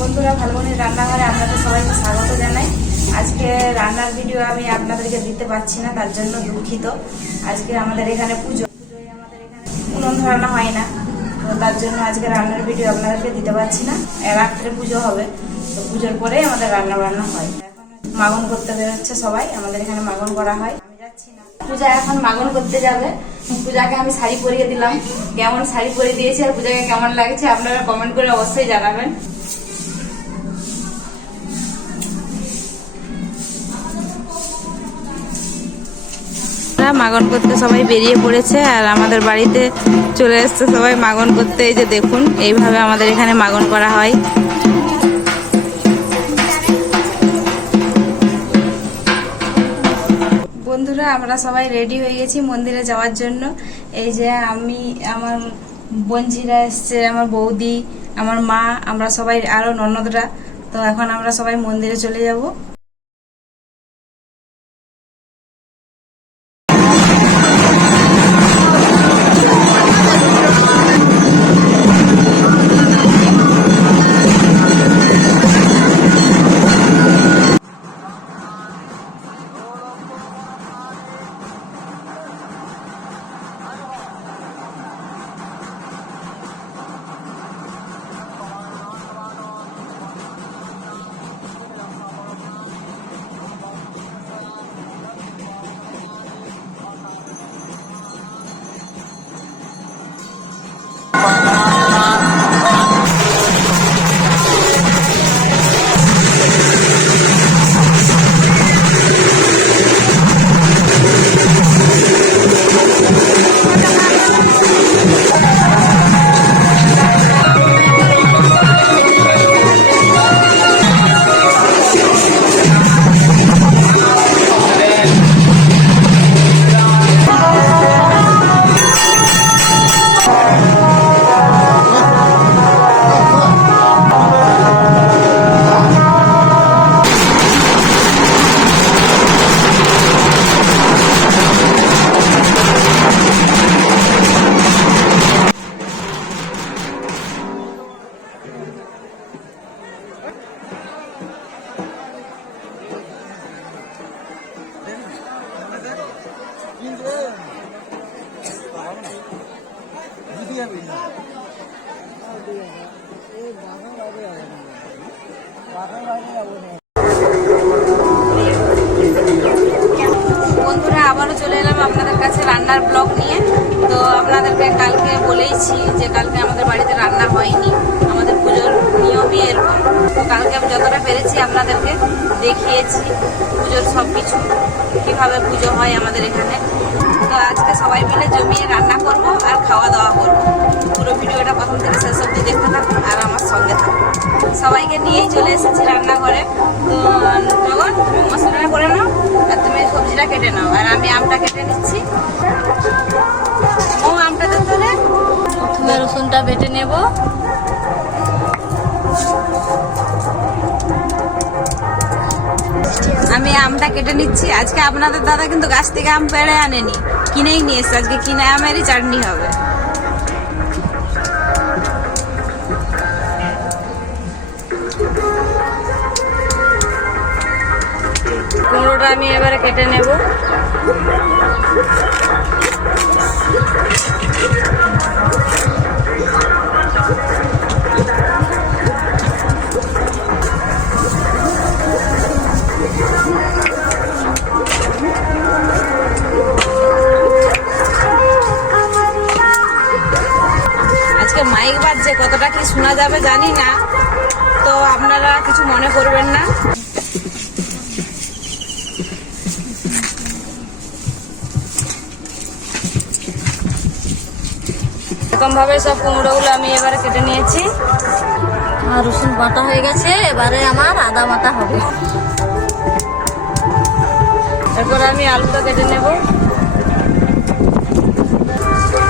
বন্ধুরা, ভালোমনির রান্নাঘরে আপনাদের সবাইকে স্বাগত জানাই। আজকে রান্নার ভিডিও আমি আপনাদেরকে দিতে পারছি না, তার জন্য দুঃখিত। আজকে আমাদের এখানে পুজোয় আমাদের এখানে উনুন ধরানো হয় না, তো তার জন্য আজকে রান্নার ভিডিও আপনাদেরকে দিতে পারছি না। রাত্রে পুজো হবে, তো পুজোর পরেই আমাদের রান্না বান্না হয়। এখন মাগন করতে বেরোচ্ছে সবাই, আমাদের এখানে মাগন করা হয়। আমি যাচ্ছি না, পূজা এখন মাগন করতে যাবে। পূজাকে আমি শাড়ি পরিয়ে দিলাম। কেমন শাড়ি পরিয়ে দিয়েছি আর পূজাকে কেমন লাগছে আপনারা কমেন্ট করে অবশ্যই জানাবেন। মাগন করতে সবাই বেরিয়ে পড়েছে আর আমাদের বাড়িতে চলে এসছে সবাই মাগন করতে। এই যে দেখুন, এইভাবে আমাদের এখানে মাগন করা হয়। বন্ধুরা, আমরা সবাই রেডি হয়ে গেছি মন্দিরে যাওয়ার জন্য। এই যে আমি, আমার বোনঝিরা এসছে, আমার বৌদি, আমার মা, আমরা সবাই আরো ননদরা। তো এখন আমরা সবাই মন্দিরে চলে যাব। বন্ধুরা, আবারও চলে এলাম আপনাদের কাছে রান্নার ব্লগ নিয়ে। তো আপনাদেরকে কালকে বলেইছি যে কালকে আমাদের বাড়িতে রান্না হয়নি, আমাদের পুজোর নিয়মই এরকম। তো কালকে আমি যতটা পেরেছি আপনাদেরকে দেখিয়েছি পুজোর সব কিছু, কীভাবে পুজো হয় আমাদের এখানে। তো আজকে সবাই মিলে জমিয়ে রান্না করব আর খাওয়া দাওয়া করব। পুরো ভিডিওটা প্রথম থেকে শেষ অবধি দেখতে থাকুন আর আমার সঙ্গে থাকুন। সবাইকে নিয়েই চলে এসেছি রান্নাঘরে। তো জগন, তুমি মশলাটা করে নাও আর তুমি সবজিটা কেটে নাও, আর আমি আমটা কেটে নিচ্ছি। ও আমটা দেখতে হলে প্রথমে রসুনটা বেটে নেব। আমি আমটা কেটে নিচ্ছি। আজকে আপনাদের দাদা কিন্তু গাছ থেকে আম পেড়ে আনেনি, কিনেই নিয়ে এসছে। আজকে কিনে আমেরই চাটনি হবে। কুমড়োটা আমি এবারে কেটে নেব। আজকে মাইক বাজছে, কতটা কি শোনা যাবে জানি না, তো আপনারা কিছু মনে করবেন না। এরকম ভাবে সব কুমড়োগুলো আমি এবারে কেটে নিয়েছি। আর রসুন বাটা হয়ে গেছে, এবারে আমার আদা বাটা হবে। এরপর আমি আলুটা কেটে নেব।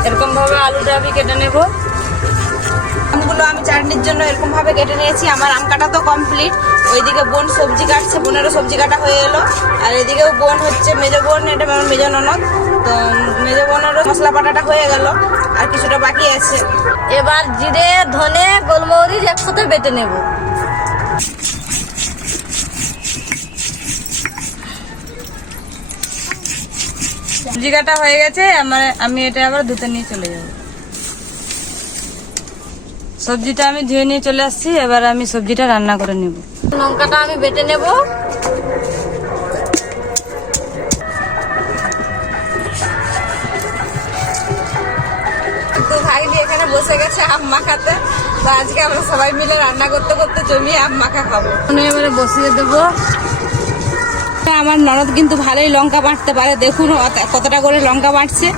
এরকম ভাবে আলুটা আমি কেটে নেব। আমগুলো আমি চাটনির জন্য এরকম ভাবে কেটে নিয়েছি। আমার আম কাটা তো কমপ্লিট। ওইদিকে বোন সবজি কাটছে, বোনেরও সবজি কাটা হয়ে এলো। আর এদিকেও বোন হচ্ছে মেজো বোন, এটা আমার মেজো ননদ। তো মেজো বোনেরও মশলা বাটাটা হয়ে গেল, আর কিছুটা বাকি আছে। এবার জিরে, ধনে, গোলমরিচ একসাথে বেটে নেব। সবজি কাটা হয়ে গেছে, আমি এটা আবার ধুতে নিয়ে চলে যাব। সবজিটা আমি ধুয়ে নিয়ে চলে আসছি, এবার আমি সবজিটা রান্না করে নেব। লঙ্কাটা আমি বেটে নেব। তো ভাইলি এখানে বসে গেছে আম মাখাতে, তো আজকে আমরা সবাই মিলে রান্না করতে করতে জমিয়ে আম মাখা খাবো। এবারে বসিয়ে দেবো। আমার ননদ কিন্তু ভালোই লঙ্কা বাটতে পারে, দেখুন কতটা করে লঙ্কা বাটছে।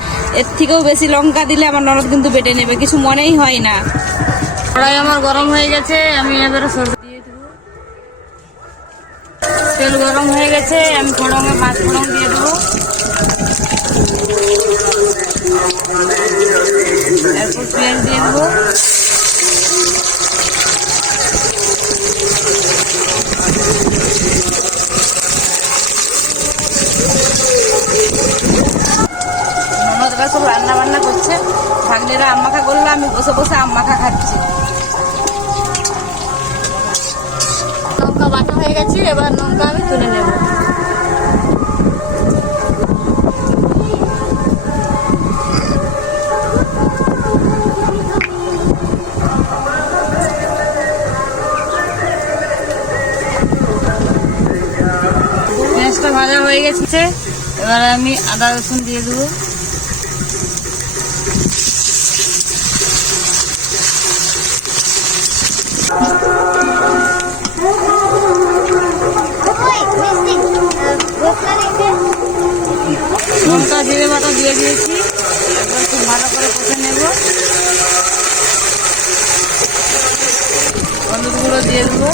এর থেকেও বেশি লঙ্কা দিলে আমার ননদ কিন্তু বেটে নেবে, কিছু মনেই হয় না। কড়াই আমার গরম হয়ে গেছে, আমি এবারে সরষে দিয়ে দেবো। তেল গরম হয়ে গেছে, আমি ফোড়নে 5 ফোড়ন দিয়ে দেবো। এরপর পেঁয়াজ দিয়ে দেবো। ননদরা সব রান্না বান্না করছে, ভাগ্নেরা আম মাখা করলো, আমি বসে বসে আম মাখা খাচ্ছি। লঙ্কা বাটা হয়ে গেছে, এবার লঙ্কা আমি তুলে নেব। পেঁয়াজটা ভাজা হয়ে গেছে, এবার আমি আদা রসুন দিয়ে দেবো। লঙ্কা জিরে বাটা দিয়ে দিয়েছি, এবার খুব ভালো করে কষে নেব। হলুদ গুঁড়ো দিয়ে দেবো।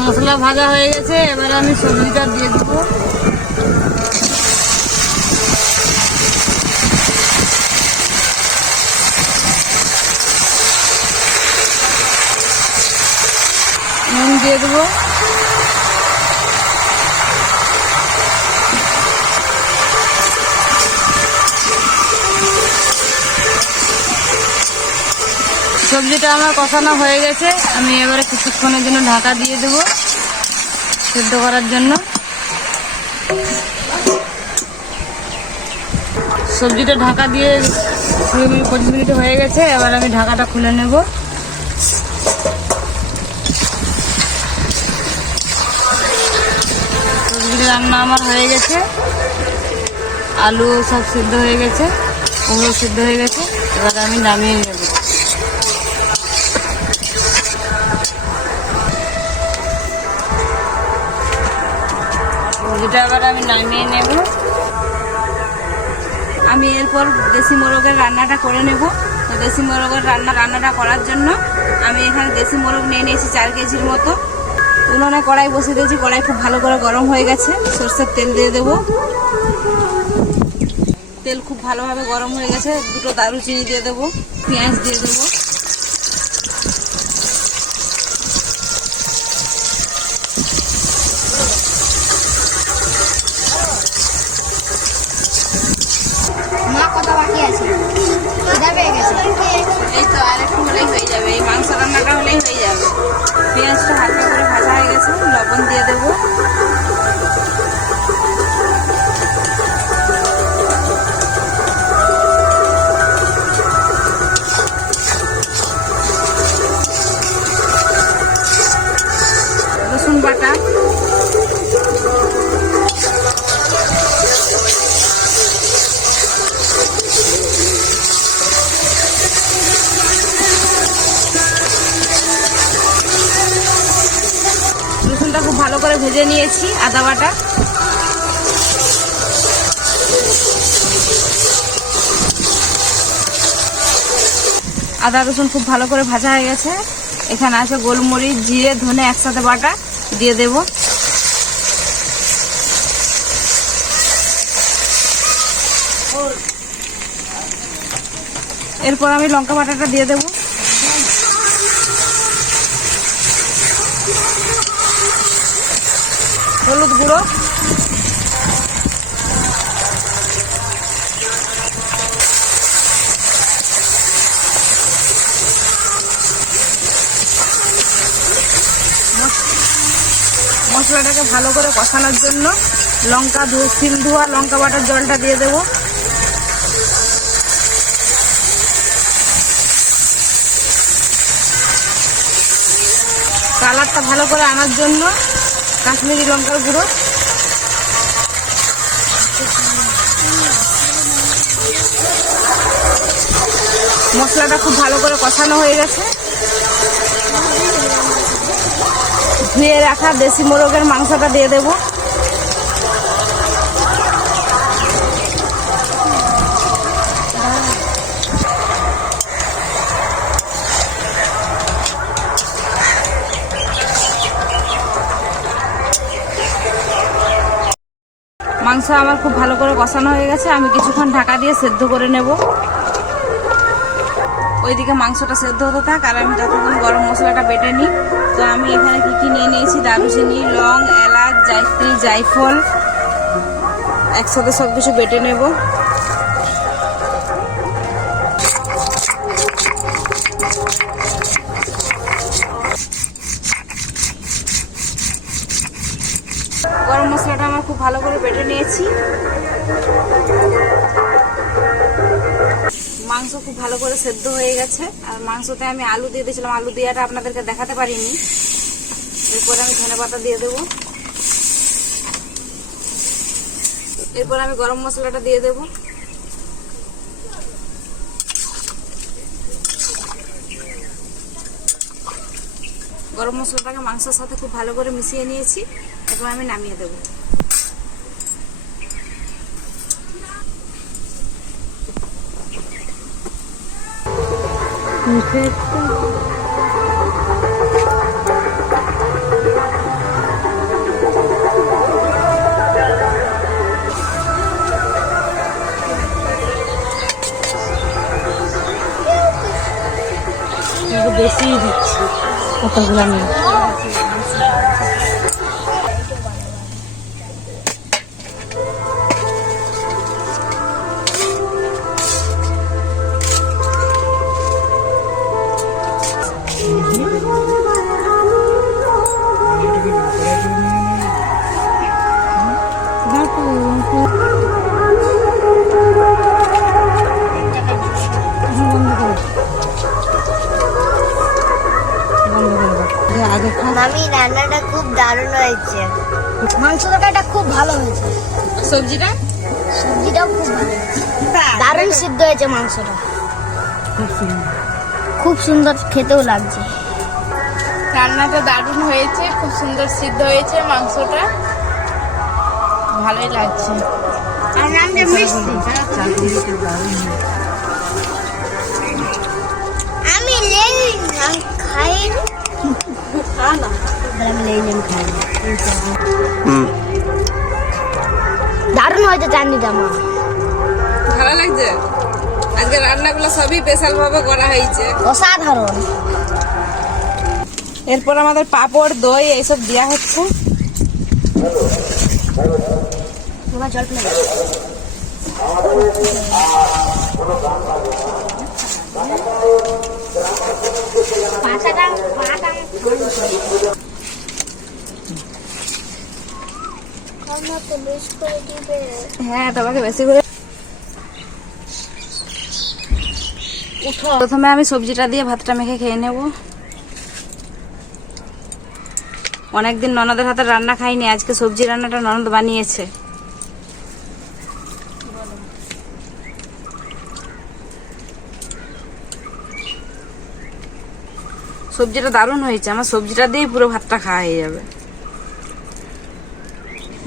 মশলা ভাজা হয়ে গেছে, এবার আমি সবজিটা দিয়ে দেবো। নুন দিয়ে দেবো। সবজিটা আমার কষানো হয়ে গেছে, আমি এবারে কিছুক্ষণের জন্য ঢাকা দিয়ে দেবো সেদ্ধ করার জন্য। সবজিটা ঢাকা দিয়ে 20-25 মিনিট হয়ে গেছে, এবার আমি ঢাকাটা খুলে নেব। সবজিটা রান্না আমার হয়ে গেছে, আলু সব সিদ্ধ হয়ে গেছে, কুমড়ো সিদ্ধ হয়ে গেছে, এবার আমি নামিয়ে নেব। সবজিটা এবার আমি নামিয়ে নেব। আমি এরপর দেশি মোরগের রান্নাটা করে নেব। তো দেশি মোরগের রান্নাটা করার জন্য আমি এখানে দেশি মোরগ নিয়ে নিয়েছি 4 কেজির মতো। উনুনে কড়াই বসিয়ে দিয়েছি, কড়াই খুব ভালো করে গরম হয়ে গেছে। সরষের তেল দিয়ে দেবো। তেল খুব ভালোভাবে গরম হয়ে গেছে, 2টো দারুচিনি দিয়ে দেবো, পেঁয়াজ দিয়ে দেবো। মা কত বাকি আছে? এই তো আরেকটু হলেই হয়ে যাবে, এই মাংস রান্নাটা হলেই হয়ে যাবে। পেঁয়াজটা হালকা করে ভাজা হয়ে গেছে, লবণ দিয়ে দেবো। রসুন বাটা, রসুনটা খুব ভালো করে ভেজে নিয়েছি। আদা বাটা, আদা রসুন খুব ভালো করে ভাজা হয়ে গেছে। এখানে আছে গোলমরিচ, জিরে, ধনে একসাথে বাটা দিয়ে দেব। এরপর আমি লঙ্কা বাটাটা দিয়ে দেব। হলুদ গুঁড়ো, মশলাটাকে ভালো করে কষানোর জন্য সিল ধোয়া লঙ্কা বাটার জলটা দিয়ে দেবো। কালারটা ভালো করে আনার জন্য কাশ্মীরি লঙ্কার গুঁড়ো। মশলাটা খুব ভালো করে কষানো হয়ে গেছে। ধুয়ে রাখা দেশি মোরগের মাংসটা দিয়ে দেব। মাংস আমার খুব ভালো করে কষানো হয়ে গেছে, আমি কিছুক্ষণ ঢাকা দিয়ে সেদ্ধ করে নেব। ওইদিকে মাংসটা সেদ্ধ হতে থাক আর আমি যতক্ষণ গরম মশলাটা বেটে নিই। তো আমি এখানে কি নিয়ে নিয়েছি, দারুচিনি, লং, এলাচ, জায়ত্রী, জায়ফল একসাথে সব কিছু বেটে নেব। গরম মশলাটা আমার খুব ভালো করে বেটে নিয়েছি। মাংস খুব ভালো করে সেদ্ধ হয়ে গেছে আর মাংসতে আমি আলু দিয়ে দিয়েছিলাম, আলু দেওয়াটা আপনাদেরকে দেখাতে পারিনি। এরপর আমি ধনেপাতা দিয়ে দেবো। এরপর আমি গরম মশলাটা দিয়ে দেব। গরম মশলাটাকে মাংসের সাথে খুব ভালো করে মিশিয়ে নিয়েছি। এরপর আমি নামিয়ে দেবো। বেশি দিচ্ছি কতগুলো নেই। মামি রান্নাটা খুব দারুণ হয়েছে। মাংস তরকারিটা খুব ভালো হয়েছে। সবজিটাও খুব ভালো হয়েছে। দারুণ সিদ্ধ হয়েছে মাংসটা, খুব সুন্দর খেতেও লাগছে। রান্নাটা দারুণ হয়েছে, খুব সুন্দর সিদ্ধ হয়েছে, মাংসটা ভালোই লাগছে। আর নামটা মিষ্টি। আমি খাই দারুণ হয়েছে চাটনিটা। মা ভালো লাগছে। আজকে রান্নাগুলো সবই স্পেশাল ভাবে করা হয়েছে, অসাধারণ। এরপর আমাদের পাপড়, দই এইসব দেওয়া হচ্ছে। জল ফেলে হ্যাঁ, তোমাকে বেশি করে প্রথমে আমি সবজিটা দিয়ে ভাতটা মেখে খেয়ে নেব। অনেকদিন ননদের হাতে রান্না খাইনি, আজকে সবজি রান্নাটা ননদ বানিয়েছে। সবজিটা দারুণ হয়েছে, আমার সবজিটা দিয়েই পুরো ভাতটা খাওয়া হয়ে যাবে।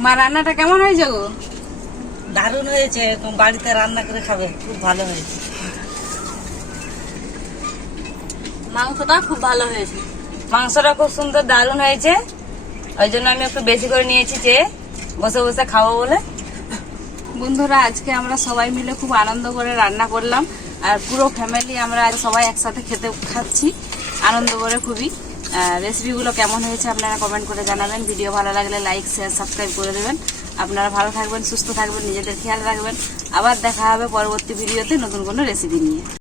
মা রান্নাটা কেমন হয়েছে গো? দারুণ হয়েছে, তুমি বাড়িতে রান্না করে খাবে, খুব ভালো হয়েছে। মাংসটা খুব ভালো হয়েছে। মাংসটা খুব সুন্দর দারুণ হয়েছে, ওই জন্য আমি একটু বেশি করে নিয়েছি যে বসে বসে খাবো বলে। বন্ধুরা, আজকে আমরা সবাই মিলে খুব আনন্দ করে রান্না করলাম আর পুরো ফ্যামিলি আমরা সবাই একসাথে খেতে খাচ্ছি আনন্দ করে খুবই। রেসিপিগুলো কেমন হয়েছে আপনারা কমেন্ট করে জানাবেন। ভিডিও ভালো লাগলে লাইক, শেয়ার, সাবস্ক্রাইব করে দেবেন। আপনারা ভালো থাকবেন, সুস্থ থাকবেন, নিজেদের খেয়াল রাখবেন। আবার দেখা হবে পরবর্তী ভিডিওতে নতুন কোনো রেসিপি নিয়ে।